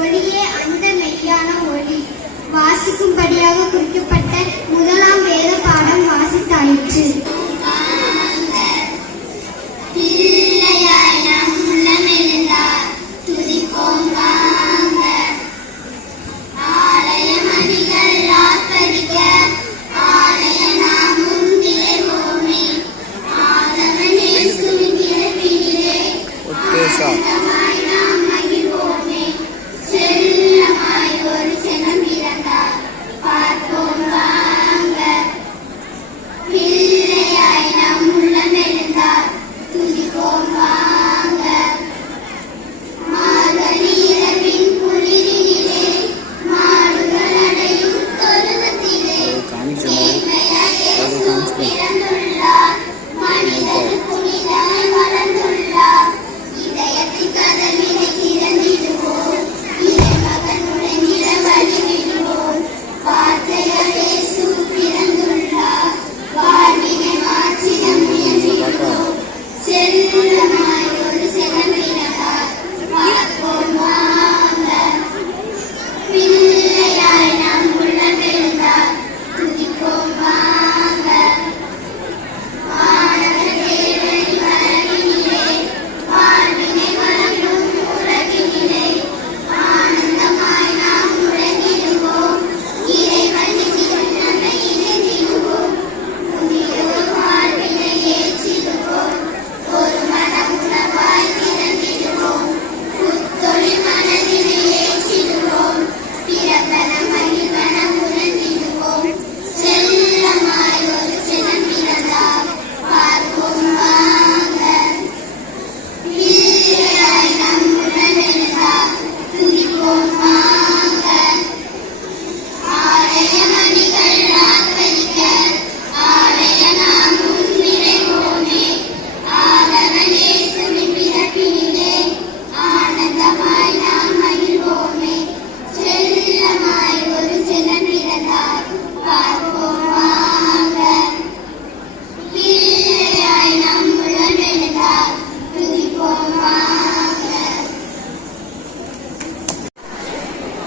ஒளியே அந்த மெய்யான ஒளி. வாசிக்கும்படியாக குறிக்கப்பட்ட முதலாம் வேத பாடம் வாசித்தாயிற்று.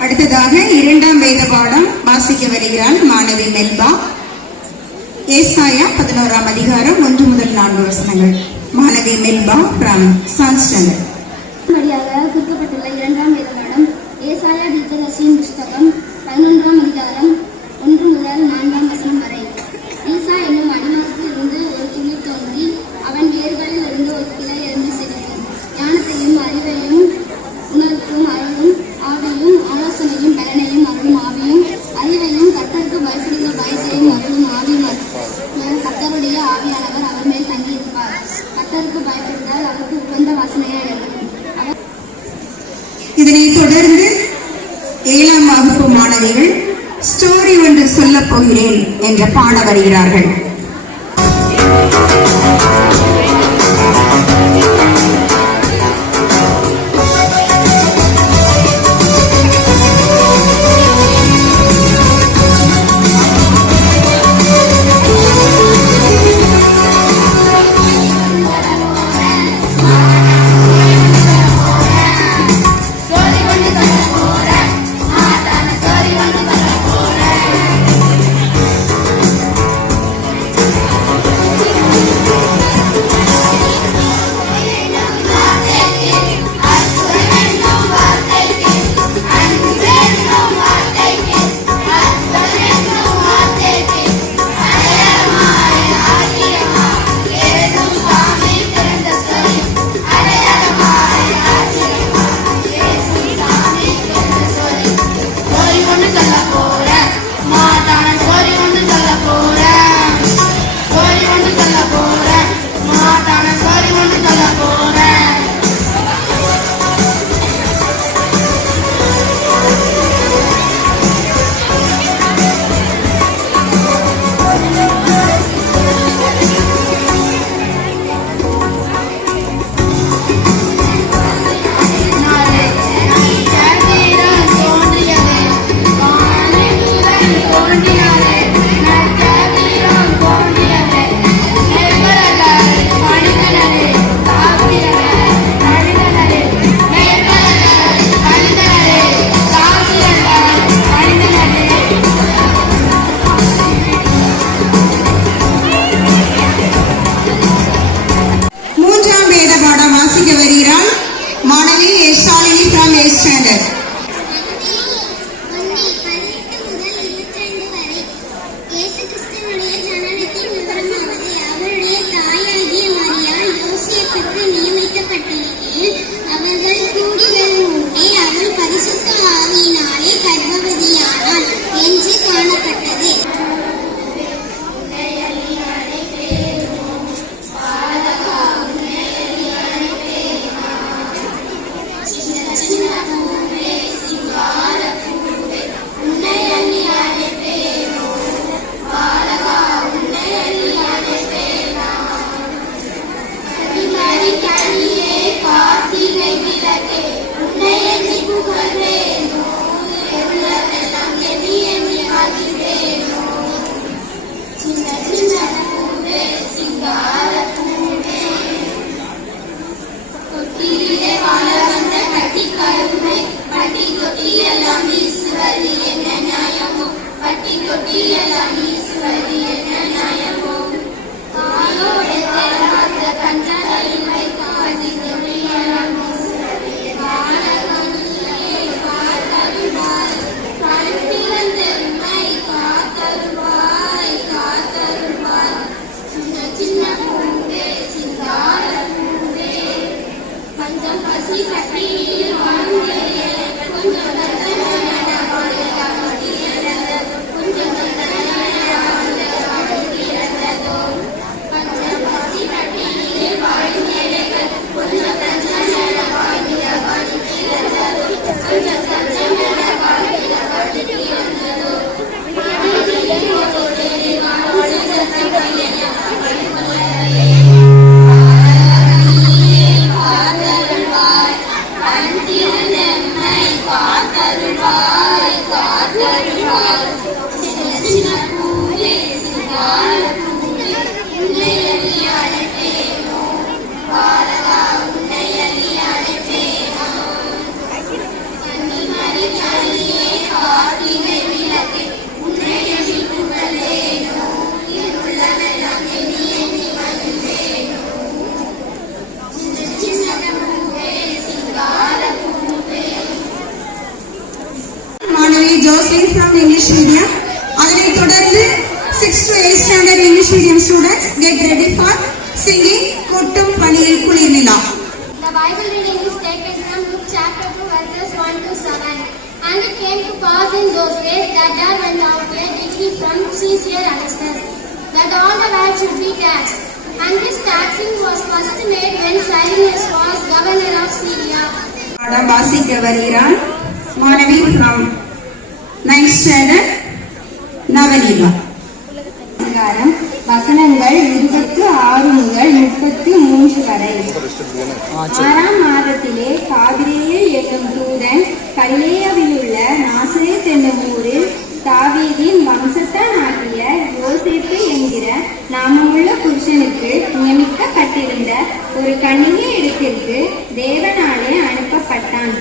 அடுத்ததாக இரண்டாம் வேத பாடம் வாசிக்க வருகிறாள் மாணவி மெல்பா. ஏசாயா 11ஆம் அதிகாரம் 1 முதல் 4 வசனங்கள். மாணவி மெல்பா ஃப்ரம் சன் ஸ்டாண்டர்ட். குறிக்கப்பட்டுள்ள இரண்டாம் வேத பாடம் ஏசாயா தீர்க்கதரிசியின் புஸ்தகம் 11ஆம் அதிகாரம் 1 முதல் 4ஆம் வசனம் வரை. ஈசா என்னும் அடிமரத்தில் இருந்து ஒரு துளிர் தோன்றி அவன் வேர்களில் இருந்து ஒரு கிளை இருந்து செலுத்தும். ஞானத்தையும் அறிவையும் உணர்வும் அருளும் ஆவியும் ஆலோசனையும் பலனையும் அருளும் ஆவியும் அறிவையும் கர்த்தருக்கு பயப்படுகிற பயத்தையும் அருளும் ஆவியும் கர்த்தருடைய ஆவியானவர் அவர் மேல் தங்கியிருப்பார். கர்த்தருக்கு பயப்படுகிறார் அவருக்கு உகந்த வாசனையாக இருக்கும். இதனைத் தொடர்ந்து 7ஆம் வகுப்பு மாணவிகள் ஸ்டோரி ஒன்று சொல்ல போகிறேன் என்ற பாட வருகிறார்கள். எல்லாம் வீசுவது என்ன நியாயமோ பட்டி தொட்டி எல்லாம் வீசுவது என்ன நியாயமோ காலோட தேடாத கஞ்சனையில் வைக்காது எல்லாம் வீசுவது காலகனிலே காத்தருவாய் கண் திறந்தெம்மை காத்தருவாய் காத்தருவாய் சின்ன சின்ன பூவே சிங்கார பூவே பஞ்சம் பசி கட்டியில் வாழ்ந்தே கொஞ்சம் தத்தனமான வாழ்ந்த வாழ்கிறதோ கொஞ்சம் தத்தனமான வாழ்ந்த வாழ்கிறதோ பஞ்சம் பசி கட்டியில் வாழ்ந்தே கொஞ்சம் தத்தனமான வாழ்ந்த வாழ்கிறதோ கொஞ்சம் தத்தனமான வாழ்ந்த வாழ்கிறதோ மாடியிலே ஓடே வாழ்ந்த தத்தனமான காத்தருள்வாய் கண் திறந்தெம்மை காத்தருள்வாய் காத்தருள்வாய் சின்ன சின்ன பூவே சிங்கார பூவே உன்னை எண்ணி அழைப்பேனோ பாலகா உன்னை எண்ணி அழைப்பேனோ கன்னிமரி கனியே கார்த்திகை விளக்கே உன்னை எண்ணி புகழேனோ என் உள்ளமெல்லாம் எண்ணி எண்ணி மகிழ்வேனோ சின்ன பூவே சிங்கார பூவே மாணவி ஜோஸ்லின் from English medium. அதனைத் தொடர்ந்து 6th to 8th standard English medium students get ready for singing கொட்டும் பனியில் குளிர் நிலா. The Bible reading is taken from Luke chapter 2 verses 1 to 7. And it came to pass in those days that there went out a decree from Caesar Augustus that all the land should be taxed. And this taxing was first made when Cyrus was governor of Syria. பாடம் வாசிக்க வருகிறான் மாணவி from 9th standard Navaneetha. அதிகாரம் வசனங்கள் 26 முதல் 33 வரை. 6ஆம் மாதத்திலே காபிரியேல் என்னும் தூதன் கலிலேயாவிலுள்ள நாசரேத் என்னும் ஊரில் தாவீதின் வம்சத்தானாகிய யோசேப்பு என்கிற நாமமுள்ள புருஷனுக்கு நியமிக்கப்பட்டிருந்த ஒரு கன்னிகை இடத்திற்கு தேவனாலே அனுப்பப்பட்டான்.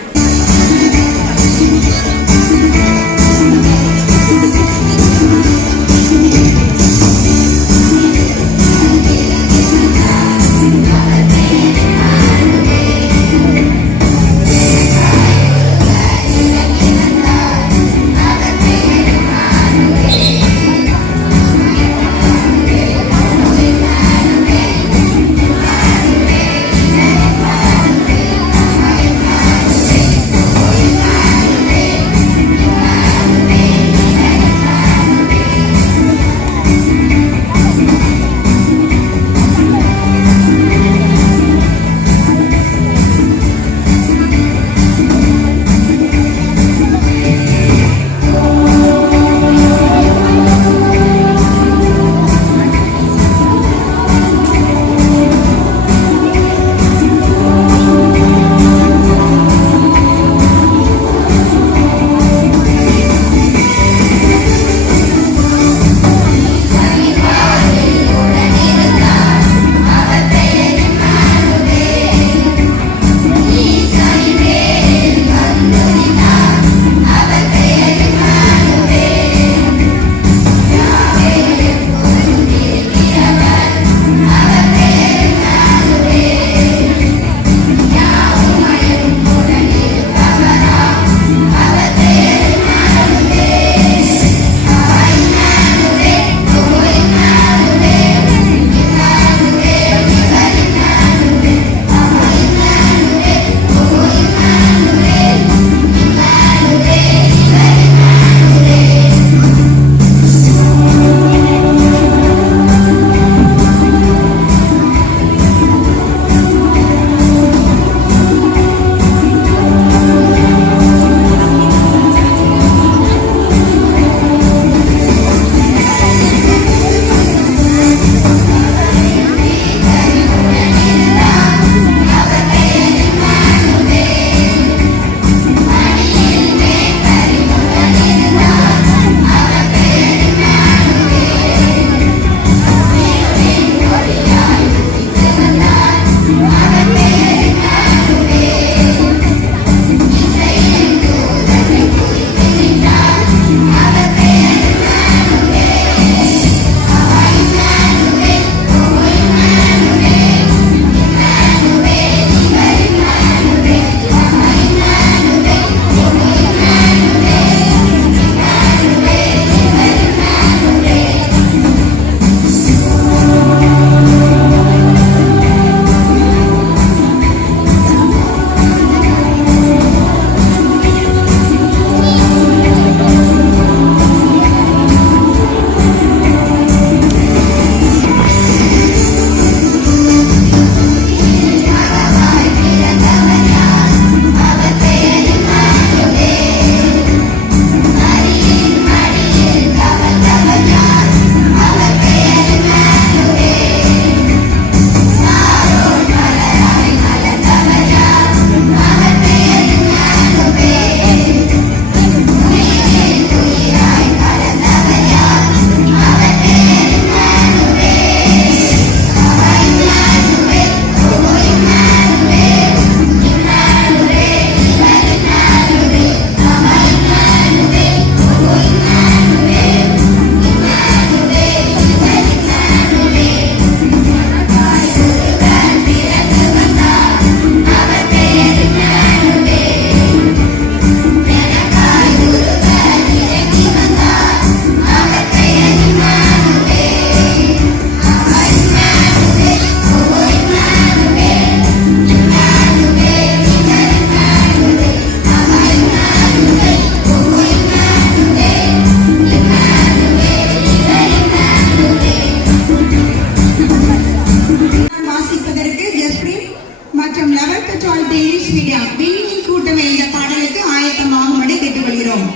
12th English medium விண்மீன் கூட்டமே இந்த பாடலுக்கு ஆயத்தமாகும்படி கேட்டுக்கொள்கிறோம்.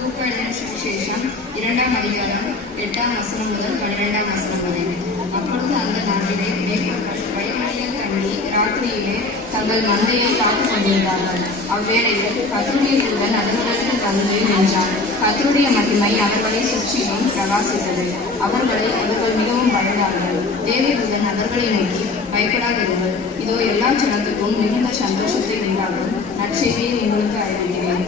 லூக்கா எழுதின சுவிசேஷம் 2ஆம் அதிகாரம் 8ஆம் வசனம் முதல் 12ஆம் வசனம் வரை. அப்பொழுது அந்த நாட்டிலே மேய்ப்பர்கள் வயல்வெளியில் தங்கி ராத்திரியிலே தங்கள் மந்தையை காத்துக் கொண்டிருந்தார்கள். அவ்வேளையில் கர்த்தருடைய தூதன் அவர்களுக்கு வந்து நின்றார். கர்த்தருடைய மகிமை அவர்களை சுற்றிலும் பிரகாசித்தது. அவர்கள் மிகவும் பயந்தார்கள். தேவதூதன் அவர்களை நோக்கி, பயப்படாதீர்கள், இதோ எல்லா ஜனத்துக்கும் மிகுந்த சந்தோஷத்தை உண்டாகும் நற்செய்தியை உங்களுக்கு அறிவிக்கிறேன்.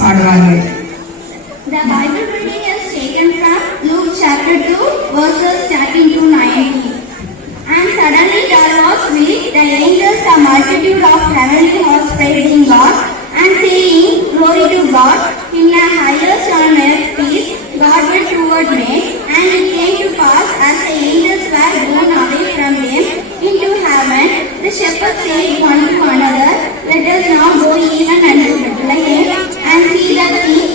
பாடுவார்கள். The Bible reading is taken from Luke chapter 2 verses 13 to 19. And suddenly there was with the angels a multitude of heavenly hosts praising God and saying, Glory to God in the highest on earth peace, Godward toward men. And it came to pass as the angels were gone away from them into heaven, the shepherds said one to another, Let us now go even unto Bethlehem and see the King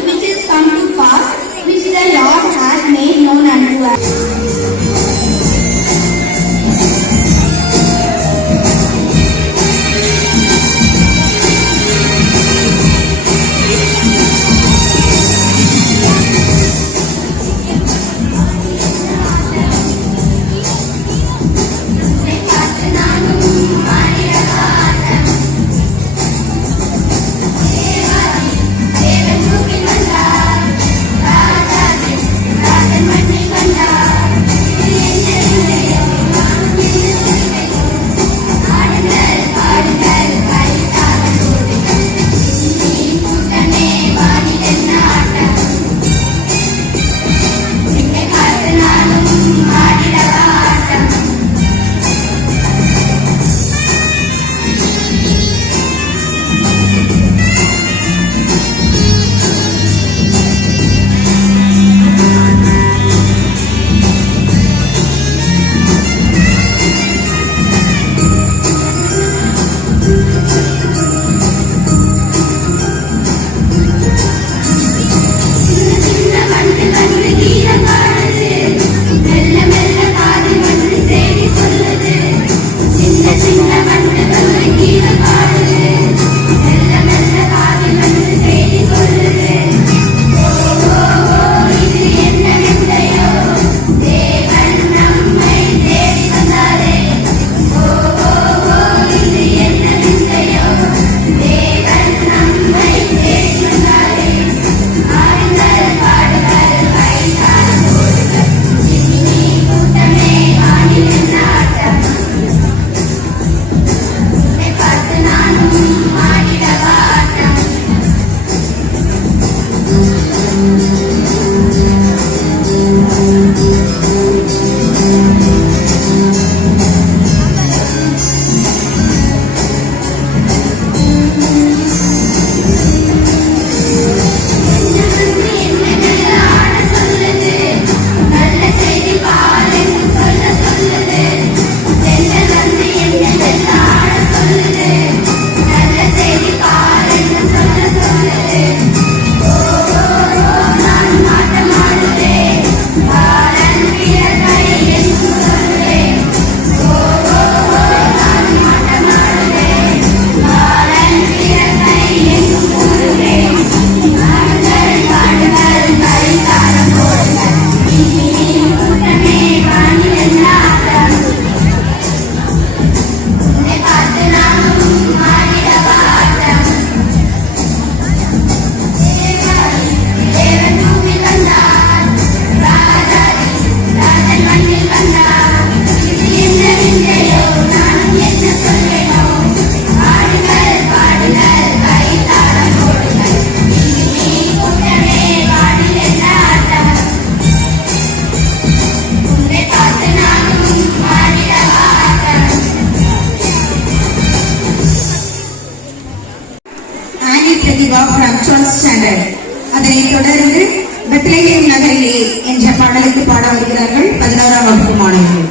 Bethlehem நகரிலே என்ற பாடலுக்கு பாட வருகிறார்கள் 11ஆம் வகுப்பு மாணவர்கள்.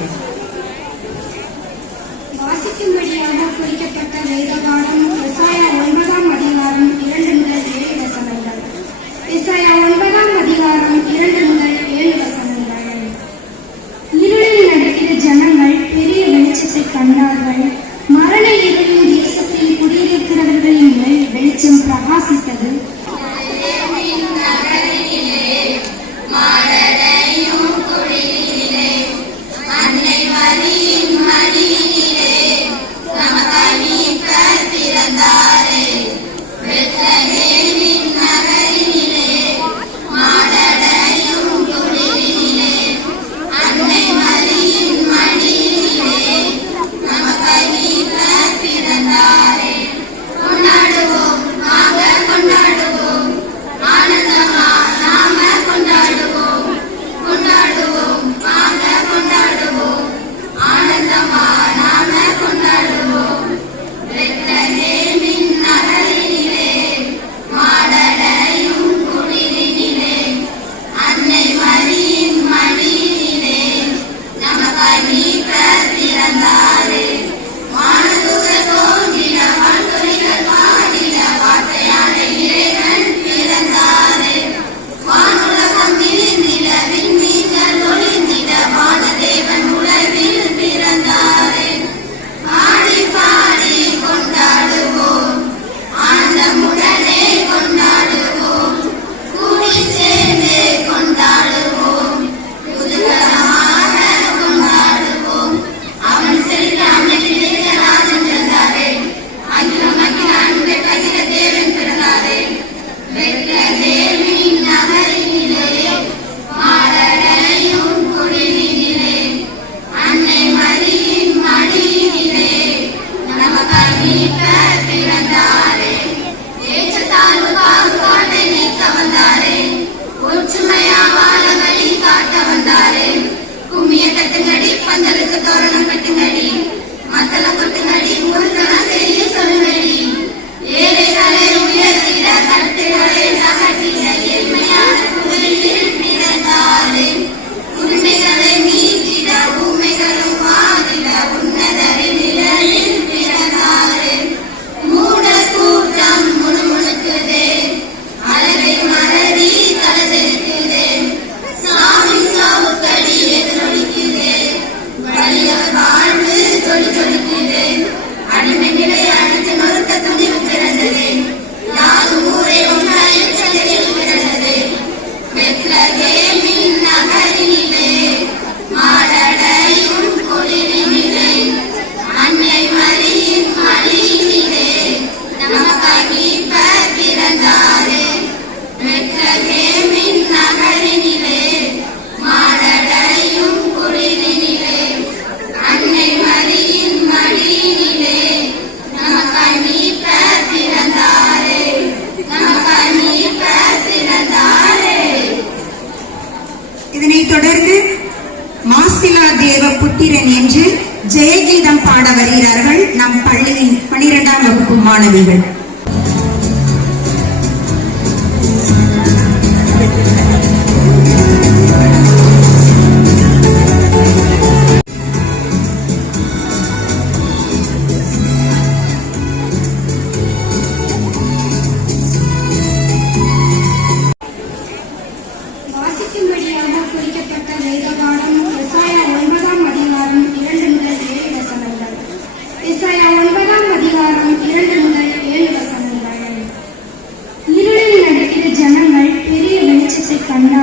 வாசிக்கும்படியாக குறிக்கப்பட்ட வேத பாடம் எசாயா 9ஆம் அதிகாரம் 2 முதல் 7 வசனங்கள். எசாயா 9ஆம் அதிகாரம் 2 முதல் 7 வசனங்கள். இருளில் நடக்கிற ஜனங்கள் பெரிய வெளிச்சத்தை கண்டார்கள். மரண இருளின் தேசத்தில் குடியிருக்கிறவர்களின் மேல் வெளிச்சம் பிரகாசித்தது. இதனைத் தொடர்ந்து மாசிலா தேவ புத்திரன் என்று ஜெயகீதம் பாட வருகிறார்கள் நம் பள்ளியின் 12ஆம் வகுப்பு மாணவிகள். வாசிக்கும்படியாக குறிக்கப்பட்ட வேத பாடம் எசாயா 9ஆம் அதிகாரம் 2 முதல் 7 வசனங்கள். எசாயா 9ஆம் அதிகாரம் 2 முதல் 7 வசனங்கள். இருளில் நடக்கிற ஜனங்கள் பெரிய வெளிச்சத்தை கண்டார்கள்.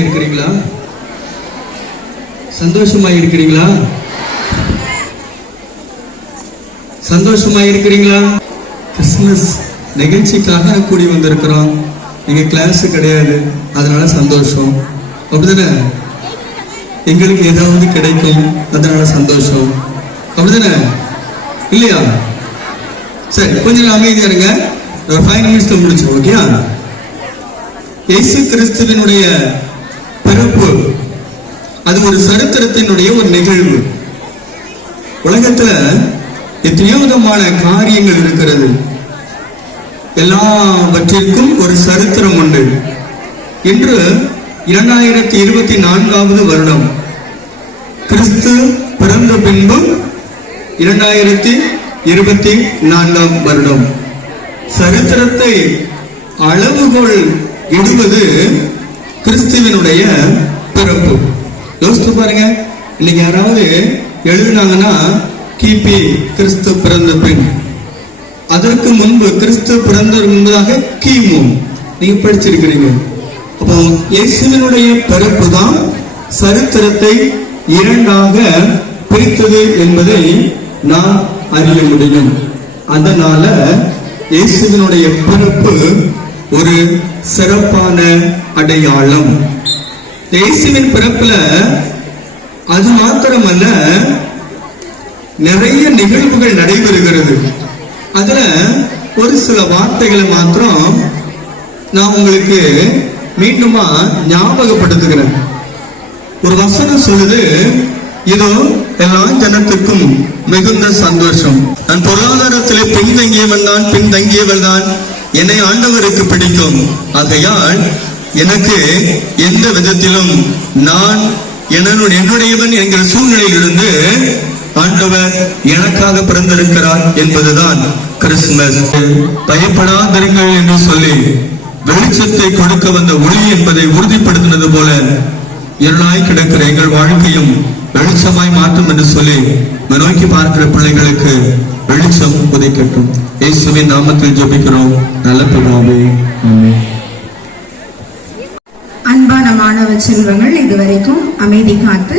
இருக்கிறீங்களா? சந்தோஷமா இருக்கிறீங்களா? சந்தோஷமா இருக்கிறீங்களா? கிறிஸ்துமஸ் நிகழ்ச்சிக்காக கூடி வந்திருக்கிறோம். நீங்க கிளாஸ் கிடையாது, அதனால சந்தோஷம். அப்படிதானே? எங்களுக்கு ஏதாவது கிடைக்கும், அதனால சந்தோஷம். அப்படிதானே? இல்லையா? சரி, கொஞ்சம் அமைதியா இருங்க. ஒரு 5 நிமிஷத்துல முடிச்சோம். ஓகே? இயேசு கிறிஸ்துவினுடைய பிறப்பு அது ஒரு சரித்திரத்தினுடைய ஒரு நிகழ்வு. உலகத்துல எத்தனையோ விதமான காரியங்கள் இருக்கிறது. எல்லாவற்றிற்கும் ஒரு சரித்திரம் உண்டு. இன்று 2024 வருடம். கிறிஸ்து பிறந்த பின்பு 2024 வருடம். சரித்திரத்தை அளவுகோல் இடுவது கிறிஸ்துவினுடைய பிறப்பு. யோசித்து பாருங்க. இன்னைக்கு யாராவது எழுதினாங்கன்னா கிபி கிறிஸ்து பிறந்த பின், அதற்கு முன்பு கிறிஸ்து பிறந்த முன்பதாக கிமு. நீங்க படிச்சிருக்கிறீங்க. அப்போ இயேசுவினுடைய பிறப்பு தான் சரித்திரத்தை இரண்டாக பிரித்தது என்பதை நாம் அறிய முடியும். அதனால இயேசுவினுடைய பிறப்பு ஒரு சிறப்பான அடையாளம். இயேசுவின் பிறப்புல அது மாத்திரமல்ல, நிறைய நிகழ்வுகள் நடைபெறுகிறது. அதுல ஒரு சில வார்த்தைகளை மாத்திரம் நான் உங்களுக்கு மீண்டுமா ஞாபகப்படுத்துகிறேன். ஒரு வசனம் சொல்லுது, இதோ எல்லா ஜனத்துக்கும் மிகுந்த சந்தோஷம். நான் பொருளாதாரத்திலே பின்தங்கியவள் தான் என்னை ஆண்டவருக்கு பிடிக்கும். ஆகையால் எனக்கு எந்த விதத்திலும் நான் என்னுடையவன் என்கிற சூழ்நிலையிலிருந்து ஆண்டவர் எனக்காக பிறந்திருக்கிறார் என்பதுதான் கிறிஸ்துமஸ். பயப்படாதிருங்கள் என்று சொல்லி வெளிச்சத்தை கொடுக்க வந்த ஒளி என்பதை உறுதிப்படுத்தினது போல இருளாய் கிடக்கிற எங்கள் வாழ்க்கையும் வெளிச்சமாய் மாற்றும் என்று சொல்லி நோக்கி பார்க்கிற பிள்ளைகளுக்கு வெளிச்சம் உதைக்கட்டும். இயேசுவின் நாமத்தில் ஜெபிக்கிறோம் நல்ல பிதாவே, ஆமென். அன்பான மாணவ செல்வங்கள், இதுவரைக்கும் அமைதி காத்து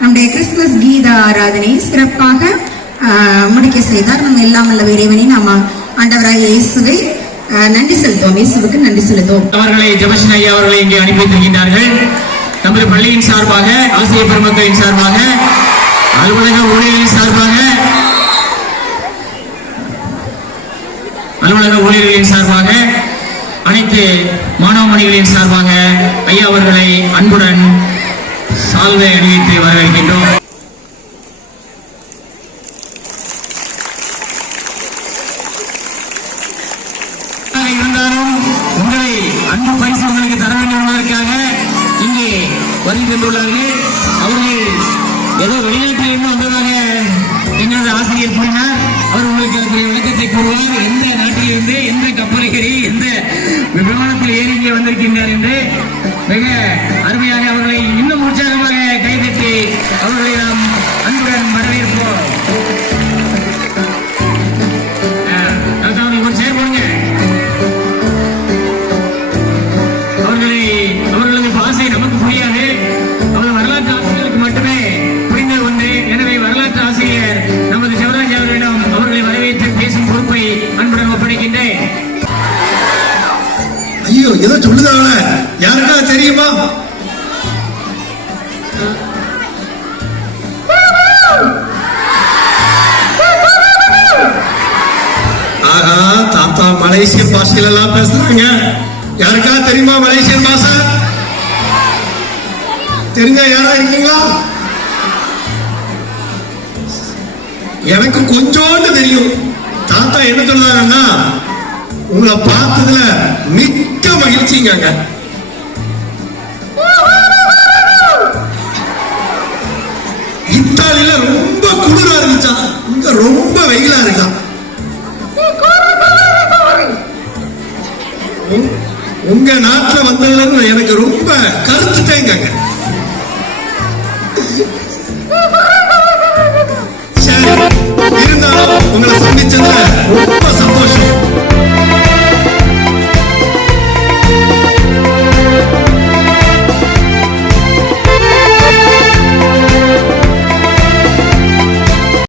நம்முடைய கிறிஸ்துமஸ் கீத ஆராதனை சிறப்பாக முடிக்க செய்தார். நம்ம எல்லாம் வல்ல இறைவனை நாம ஆண்டவராய் இயேசுவை நன்றி செலுத்துவோம். இயேசுவுக்கு நன்றி செலுத்துவோம். அவர்களை ஜெபசன் ஐயா அவர்களை இங்கே அனுப்பி வைத்திருக்கின்றார்கள். நமது பள்ளியின் சார்பாக, ஆசிரியர் பெருமக்களின் சார்பாக, அலுவலக ஊழியர்களின் சார்பாக, அனைத்து மாணவ மணிகளின் சார்பாக ஐயா அவர்களை அன்புடன் சால்வை அணிவித்து வரவேற்கின்றோம். இருந்தாலும் உங்களை அன்பு பரிசு உங்களுக்கு தர வேண்டும் என்பதற்காக இங்கே வருகின்றுள்ளார்கள். அவர்கள் ஏதோ வெளிநாட்டிலிருந்து வந்ததாக எங்களது ஆசிரியர் கூறினார். அவர் உங்களுக்கு அதற்குரிய விளக்கத்தை கூறுவார். எந்த நாட்டிலிருந்து, எந்த கப்பலுக்கடி, எந்த விமானத்தில் ஏறி இங்கே வந்திருக்கின்றார் என்று மிக அருமையாக அவர்களை இன்னும் உற்சாகமாக கைதட்டி அவர்களை நாம் அன்புடன் வரவேற்போம். ஒரு சேர் போடுங்க. அவர்களது பாசை நமக்கு புரியாது, அவர் வரலாற்று ஆசிரியர்களுக்கு மட்டுமே புரிந்த ஒன்று. எனவே வரலாற்று ஆசிரியர் நமது சிவராஜ் அவர்களிடம் அவர்களை வரவேற்று பேசும் பொறுப்பை அன்புடன் ஒப்படைக்கின்றேன். ஐயோ, ஏதோ சொல்லுதாங்க, யாருக்கா தெரியுமா? ஆஹா, தாத்தா மலேசிய பாஷையில எல்லாம் பேசுறாங்க. யாருக்கா தெரியுமா மலேசியன் பாஷை? தெரிஞ்ச யாரா இருக்கீங்களா? எனக்கு கொஞ்சோண்டு தெரியும். தாத்தா என்ன சொல்றாங்கன்னா, உங்களை பார்த்ததுல மிக்க மகிழ்ச்சிங்க. இத்தாலியில ரொம்ப குளிரா இருந்துச்சா, இங்க ரொம்ப வெயிலா இருக்கா. உங்க நாட்டுல வந்ததுல எனக்கு ரொம்ப கருத்துட்டேங்க. சரி, இருந்தாலும் உங்களை சந்திச்சதுல ரொம்ப